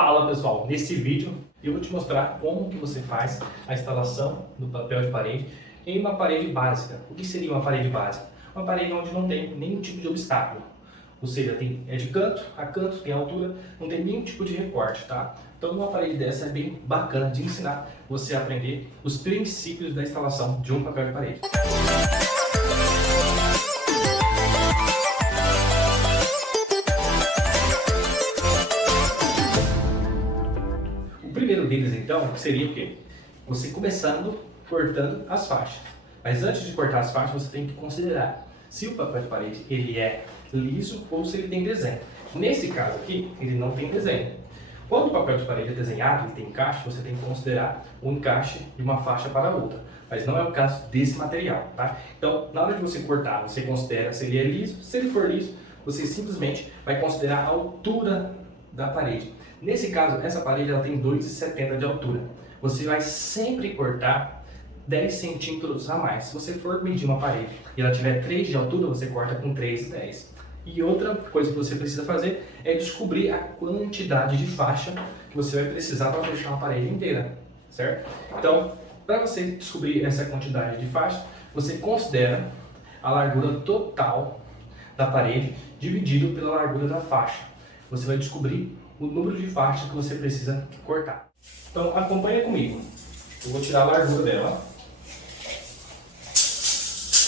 Fala pessoal, nesse vídeo eu vou te mostrar como que você faz a instalação do papel de parede em uma parede básica. O que seria uma parede básica? Uma parede onde não tem nenhum tipo de obstáculo. Ou seja, é de canto a canto, tem altura, não tem nenhum tipo de recorte, tá? Então uma parede dessa é bem bacana de ensinar você a aprender os princípios da instalação de um papel de parede. O primeiro deles, então, seria o quê? Você começando cortando as faixas. Mas antes de cortar as faixas, você tem que considerar se o papel de parede ele é liso ou se ele tem desenho. Nesse caso aqui, ele não tem desenho. Quando o papel de parede é desenhado e tem encaixe, você tem que considerar o encaixe de uma faixa para a outra. Mas não é o caso desse material, tá? Então, na hora de você cortar, você considera se ele é liso. Se ele for liso, você simplesmente vai considerar a altura da parede. Nesse caso, essa parede ela tem 2,70 de altura. Você vai sempre cortar 10 centímetros a mais. Se você for medir uma parede e ela tiver 3 de altura, você corta com 3,10. E outra coisa que você precisa fazer é descobrir a quantidade de faixa que você vai precisar para fechar a parede inteira, certo? Então, para você descobrir essa quantidade de faixa, você considera a largura total da parede dividido pela largura da faixa. Você vai descobrir o número de faixas que você precisa cortar. Então, acompanha comigo. Eu vou tirar a largura dela.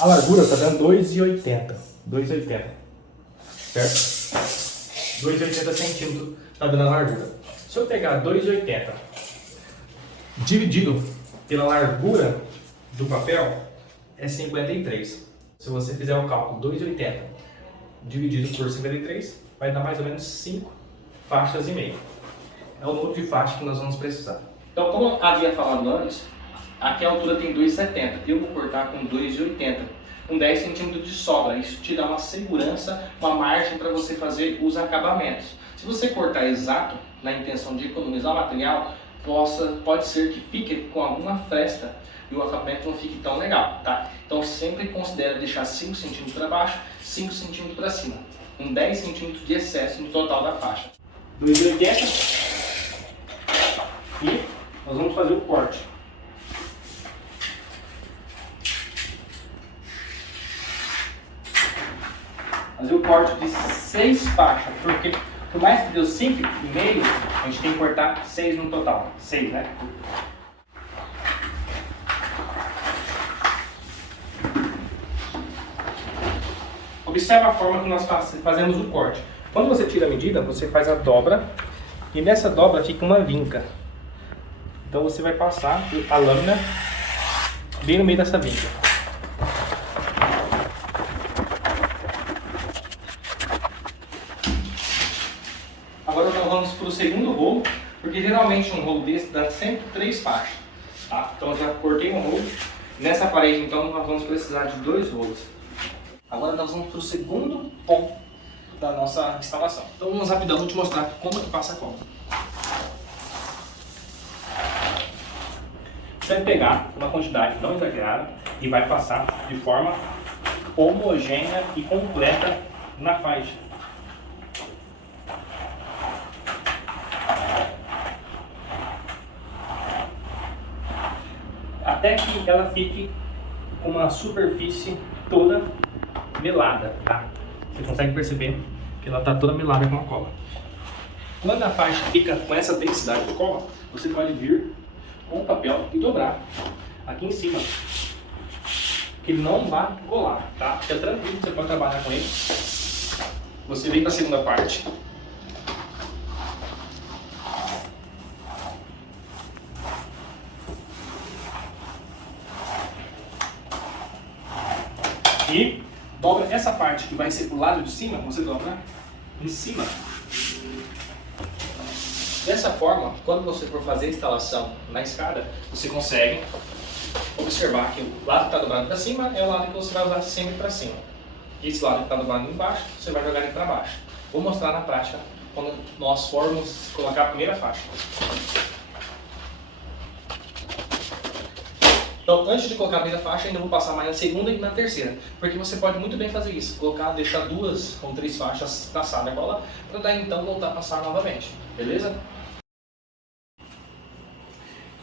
A largura está dando 2,80. 2,80. Certo? 2,80 centímetros está dando a largura. Se eu pegar 2,80 dividido pela largura do papel, é 53. Se você fizer o cálculo 2,80 dividido por 53, vai dar mais ou menos 5 faixas e meia. É o número de faixas que nós vamos precisar. Então, como eu havia falado antes, aqui a altura tem 2,70. Eu vou cortar com 2,80. Com 10 centímetros de sobra. Isso te dá uma segurança, uma margem para você fazer os acabamentos. Se você cortar exato, na intenção de economizar material, pode ser que fique com alguma fresta e o acabamento não fique tão legal, tá? Então sempre considere deixar 5 centímetros para baixo, 5 centímetros para cima. Com 10 centímetros de excesso no total da faixa. 2,80 e nós vamos fazer o corte. Fazer o corte de 6 faixas, porque por mais que deu 5,5, a gente tem que cortar 6 no total. 6, né? Observa a forma que nós fazemos o corte. Quando você tira a medida, você faz a dobra e nessa dobra fica uma vinca. Então você vai passar a lâmina bem no meio dessa vinca. Agora nós vamos para o segundo rolo, porque geralmente um rolo desse dá sempre 3 faixas. Tá? Então eu já cortei um rolo. Nessa parede então nós vamos precisar de 2 rolos. Agora nós vamos para o segundo ponto da nossa instalação. Então vamos rapidão, vou te mostrar como que passa a cola. Você vai pegar uma quantidade não exagerada e vai passar de forma homogênea e completa na faixa. Até que ela fique com uma superfície toda melada, tá? Você consegue perceber que ela está toda melada com a cola. Quando a faixa fica com essa densidade de cola, você pode vir com o papel e dobrar aqui em cima, que ele não vai colar, tá? Fica tranquilo, você pode trabalhar com ele. Você vem para a segunda parte. E dobra essa parte que vai ser pro lado de cima, você dobra em cima. Dessa forma, quando você for fazer a instalação na escada, você consegue observar que o lado que está dobrado para cima é o lado que você vai usar sempre para cima. Esse lado que está dobrado embaixo, você vai jogar ele para baixo. Vou mostrar na prática quando nós formos colocar a primeira faixa. Então, antes de colocar a primeira faixa, ainda vou passar mais na segunda e na terceira, porque você pode muito bem fazer isso, deixar 2 ou 3 faixas passadas a cola, para daí então voltar a passar novamente, beleza?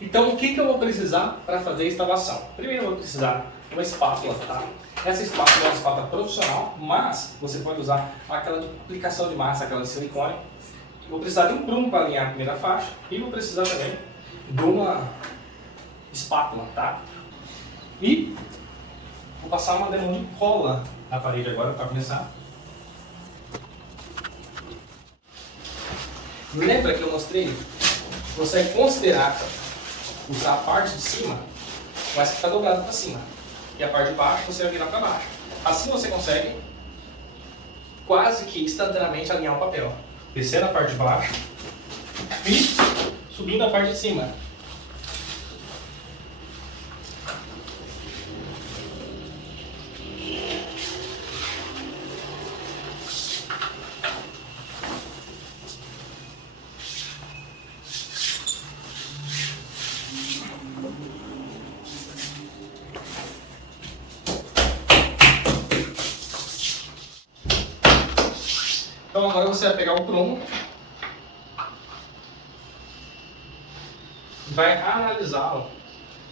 Então, o que eu vou precisar para fazer a instalação? Primeiro, eu vou precisar de uma espátula, tá? Essa espátula é uma espátula profissional, mas você pode usar aquela de aplicação de massa, aquela de silicone. Vou precisar de um prumo para alinhar a primeira faixa e vou precisar também de uma espátula, tá? E vou passar uma demão de cola na parede agora para começar. Lembra que eu mostrei? Você vai considerar usar a parte de cima, vai ficar dobrado para cima. E a parte de baixo você vai virar para baixo. Assim você consegue quase que instantaneamente alinhar o papel. Descendo a parte de baixo e subindo a parte de cima. Então agora você vai pegar o prumo e vai analisá-lo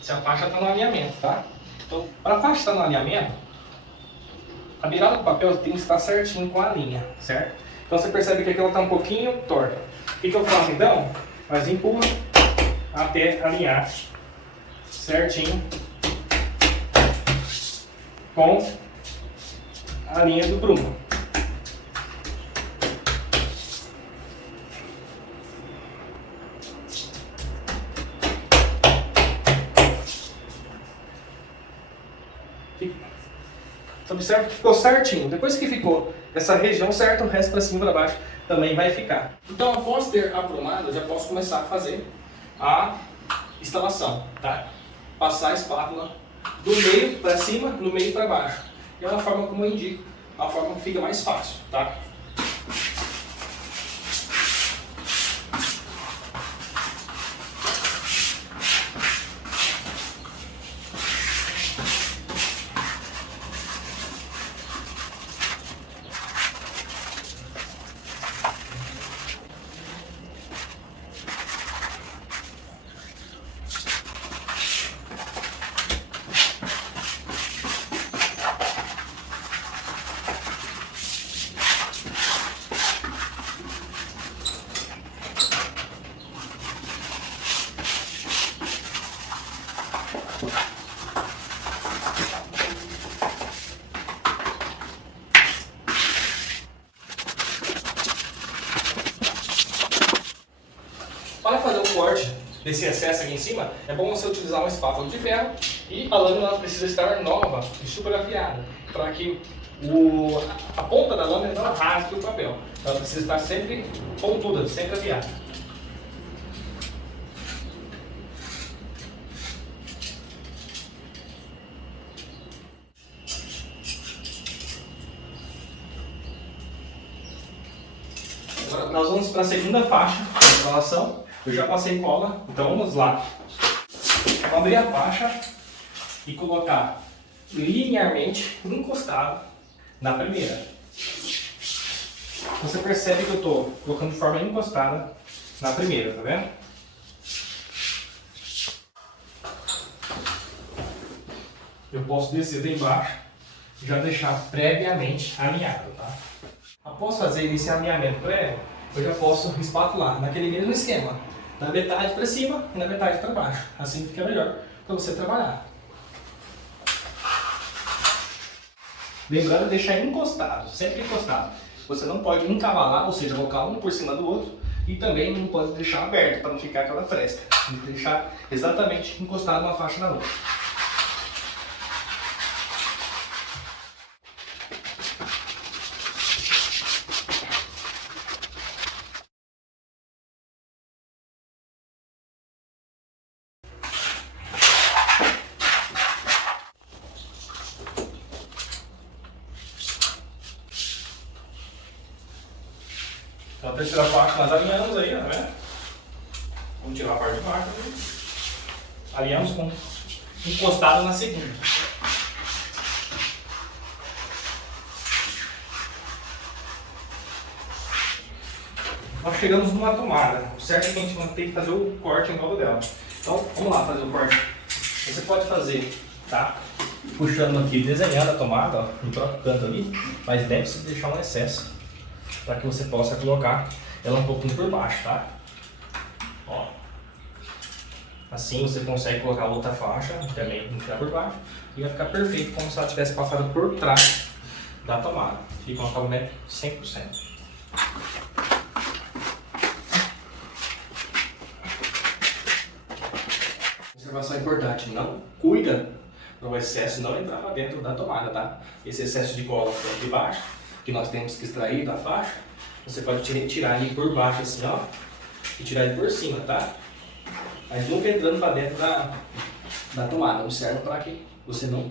se a faixa está no alinhamento, tá? Então, para a faixa estar no alinhamento, a virada do papel tem que estar certinho com a linha, certo? Então você percebe que aqui ela está um pouquinho torta. O que eu faço então? Mas empurra até alinhar certinho com a linha do prumo. Observe que ficou certinho. Depois que ficou essa região certa, o resto para cima e para baixo também vai ficar. Então, após ter aprumado, eu já posso começar a fazer a instalação, tá? Passar a espátula do meio para cima, do meio para baixo. É uma forma como eu indico, a forma que fica mais fácil, tá? Para fazer o corte desse excesso aqui em cima, é bom você utilizar uma espátula de ferro e a lâmina ela precisa estar nova e super afiada, para que a ponta da lâmina não rasgue o papel. Ela precisa estar sempre pontuda, sempre afiada. Agora nós vamos para a segunda faixa da instalação. Eu já passei cola, então vamos lá. Vou abrir a faixa e colocar linearmente encostado na primeira. Você percebe que eu estou colocando de forma encostada na primeira, tá vendo? Eu posso descer daí embaixo e já deixar previamente alinhado, tá? Após fazer esse alinhamento prévio, eu já posso espatular naquele mesmo esquema, da metade para cima e na metade para baixo. Assim fica melhor para você trabalhar. Lembrando de deixar encostado, sempre encostado. Você não pode encavalar, ou seja, colocar um por cima do outro, e também não pode deixar aberto para não ficar aquela fresta. Tem que deixar exatamente encostado uma faixa na outra. Então a terceira parte nós alinhamos aí, tá vendo? Vamos tirar a parte de baixo. Alinhamos com encostado na segunda. nós chegamos numa tomada. O certo é que a gente vai ter que fazer o corte em volta dela. Então, vamos lá fazer o corte. Você pode fazer, tá? Puxando aqui, desenhando a tomada, ó, no próprio canto ali, mas deve-se deixar um excesso para que você possa colocar ela um pouquinho por baixo, tá? Ó. Assim você consegue colocar outra faixa, também enfiar por baixo, e vai ficar perfeito, como se ela tivesse passado por trás da tomada. Fica um acabamento 100%. Observação importante, não cuida para o excesso não entrar para dentro da tomada, tá? Esse excesso de cola que de baixo, que nós temos que extrair da faixa, você pode tirar ele por baixo assim, ó, e tirar ele por cima, tá? Mas nunca entrando para dentro da tomada. Observa para que você não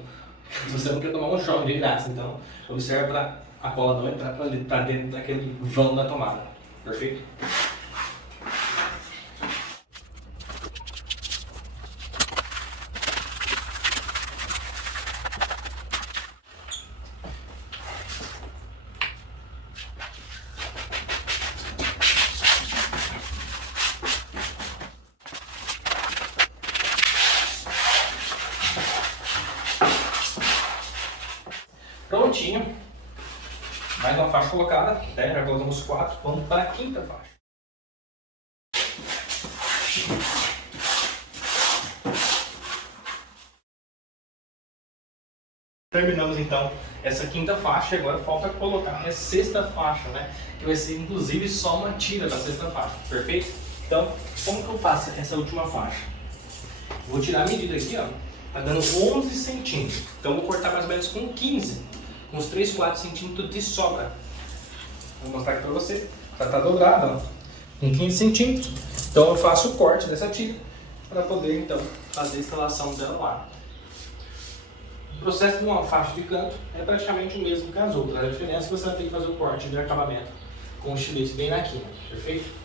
quer tomar um choque de graça, então observa para a cola não entrar para dentro daquele vão da tomada, perfeito? Prontinho, mais uma faixa colocada, né? Já colocamos 4, vamos para a 5ª faixa. Terminamos então essa 5ª faixa, agora falta colocar a 6ª faixa, né? Que vai ser inclusive só uma tira da 6ª faixa, perfeito? Então, como que eu faço essa última faixa? Vou tirar a medida aqui, ó, tá dando 11 centímetros, então vou cortar mais ou menos com 15. Uns 3, 4 centímetros de sobra. Vou mostrar aqui para você. Já está dobrado, ó, com 15 centímetros. Então eu faço o corte dessa tira para poder então fazer a instalação dela lá. O processo de uma faixa de canto é praticamente o mesmo que as outras. A diferença é que você vai ter que fazer o corte de acabamento com o estilete bem na quina, perfeito?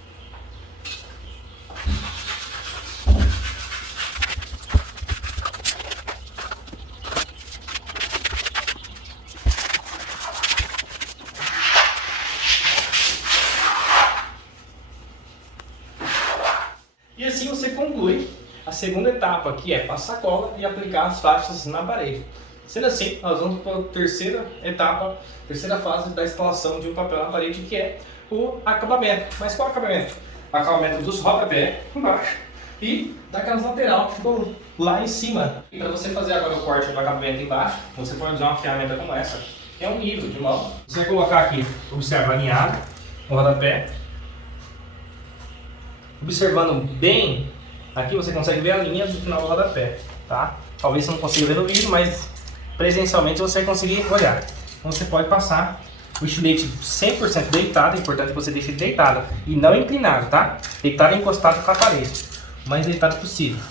E assim você conclui a 2ª etapa, que é passar cola e aplicar as faixas na parede. Sendo assim, nós vamos para a 3ª etapa, 3ª fase da instalação de um papel na parede, que é o acabamento. Mas qual acabamento? O acabamento dos rodapés embaixo e daquelas lateral que ficou lá em cima. E para você fazer agora o corte do acabamento embaixo, você pode usar uma ferramenta como essa, que é um nível de mão. Você vai colocar aqui, observa, alinhado o rodapé. Observando bem, aqui você consegue ver a linha do final do rodapé, tá? Talvez você não consiga ver no vídeo, mas presencialmente você vai conseguir olhar. Então você pode passar o estilete 100% deitado, é importante que você deixe ele deitado e não inclinado, tá? Deitado e encostado com a parede, o mais deitado possível.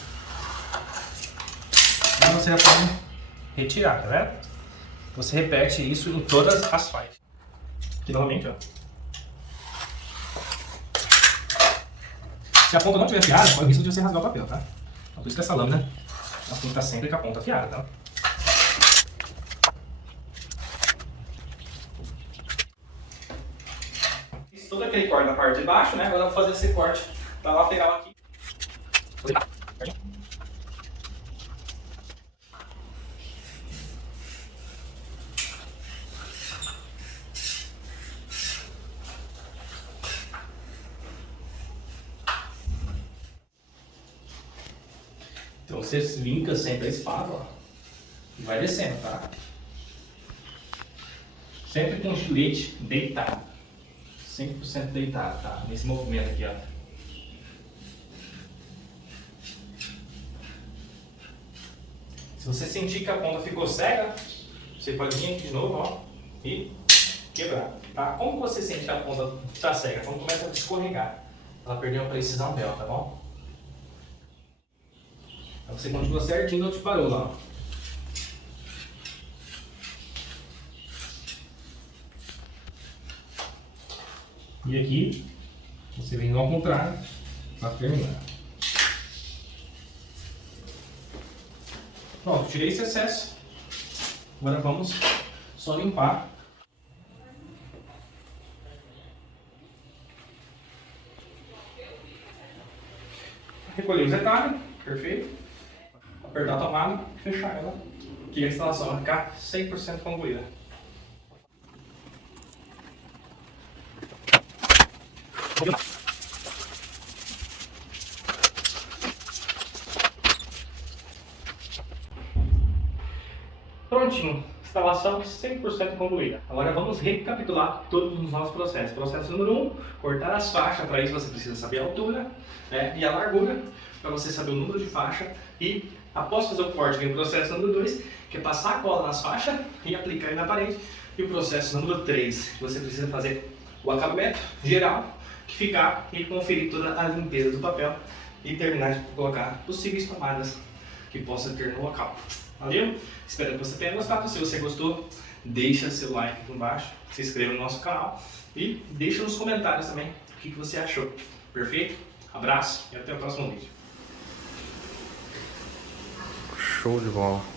E você já pode retirar, tá vendo? Você repete isso em todas as faixas. Aqui novamente, ó. Se a ponta não estiver afiada, corre o risco de você rasgar o papel, tá? Então, por isso que essa lâmina ela tem que estar sempre com a ponta afiada, tá? Fiz todo aquele corte na parte de baixo, né? Agora eu vou fazer esse corte da lateral aqui. Então você vinca sempre a espátula e vai descendo, tá? Sempre com o estilete deitado. 100% deitado, tá? Nesse movimento aqui, ó. Se você sentir que a ponta ficou cega, você pode vir aqui de novo, ó, e quebrar, tá? Como você sente que a ponta está cega? Quando começa a escorregar, ela perdeu a precisão dela, tá bom? Então você continua certinho onde parou lá. E aqui, você vem ao contrário para terminar. Pronto, tirei esse excesso. Agora vamos só limpar. recolher os detalhes, perfeito. Apertar a tomada e fechar ela, que a instalação vai ficar 100% concluída. Prontinho, instalação 100% concluída. Agora vamos recapitular todos os nossos processos. Processo número 1, cortar as faixas. Para isso você precisa saber a altura, né, e a largura, para você saber o número de faixa. E após fazer o corte vem o processo número 2, que é passar a cola nas faixas e aplicar ele na parede. E o processo número 3, você precisa fazer o acabamento geral, que ficar e conferir toda a limpeza do papel e terminar de colocar possíveis tomadas que possa ter no local. Valeu? Espero que você tenha gostado. Se você gostou, deixa seu like aqui embaixo, se inscreva no nosso canal e deixa nos comentários também o que você achou. Perfeito? Abraço e até o próximo vídeo. Show de bola.